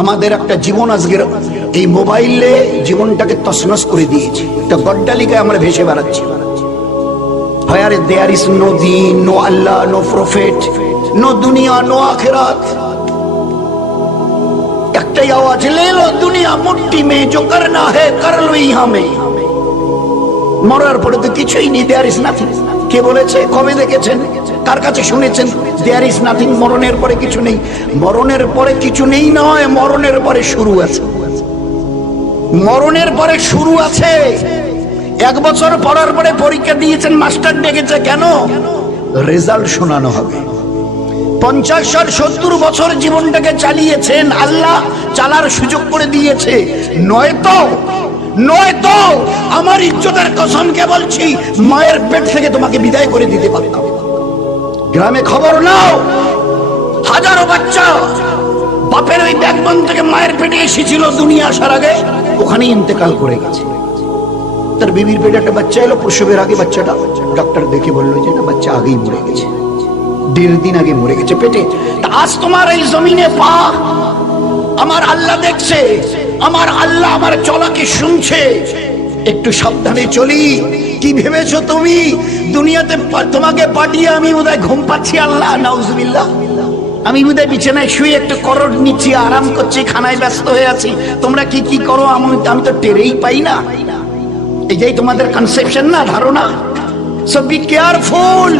আমাদের একটা জীবন আজকের এই মোবাইলে জীবনটাকে তছনছ করে দিয়েছে। একটা গড্ডালিকায় আমরা ভেসে বেড়াচ্ছি। Where there is no deen, no Allah, no prophet, no dunya, no akhirat. একটাই আওয়াজ, লে লো দুনিয়া মুট্ঠি মে, जो करना है कर लो यहाँ में। মরার পরে তো কিছুই নেই, there is nothing। কে বলেছে? কবে দেখেছেন? কার কাছে শুনেছেন there is nothing? মরণের পরে কিছু নেই। মরণের পরে কিছু নেই নয়, মরণের পরে শুরু আছে। মরণের পরে শুরু আছে। 1 বছর পড়ার পরে পরীক্ষা দিয়েছেন, মাস্টার ডেকেছে, কেন? রেজাল্ট শোনানো হবে। 50 আর 70 বছর জীবনটাকে চালিয়েছেন, আল্লাহ চালার সুযোগ করে দিয়েছে। নয়তো আমার ইজ্জতের কসমকে বলছি, মায়ের পেট থেকে তোমাকে বিদায় করে দিতে পারতাম। গ্রামে খবর নাও, হাজারো বাচ্চা বাপের ওই ব্যাকবোন থেকে মায়ের পেটে এসেছিল, দুনিয়া আসার আগে ওখানেই ইন্তেকাল করে গেছে। তার বিবির পেটে একটা বাচ্চা এলো, প্রসবের আগে বাচ্চাটা ডাক্তার দেখে বললো যে না, বাচ্চা আগেই মরে গেছে, 1.5 দিন আগে মরে গেছে পেটে। আজ তোমার এই জমিনে পা, আমার আল্লাহ দেখছে, আমার আল্লাহ আমার চলাকে শুনছে। একটু সাবধানে চলি। কি ভেবেছো তুমি দুনিয়াতে তোমাকে পাঠিয়ে আমি বোধহয় ঘুম পাচ্ছি? আল্লাহ নাউজুবিল্লাহ, আমি বোধহয় বিছানায় শুয়ে একটু করড নিচ্ছি, আরাম করছি, খানায় ব্যস্ত হয়ে আছি। তোমরা কি কি করো আমি তো টেরেই পাই না। এটাই তোমাদের কনসেপশন না, ধারণা। So be careful.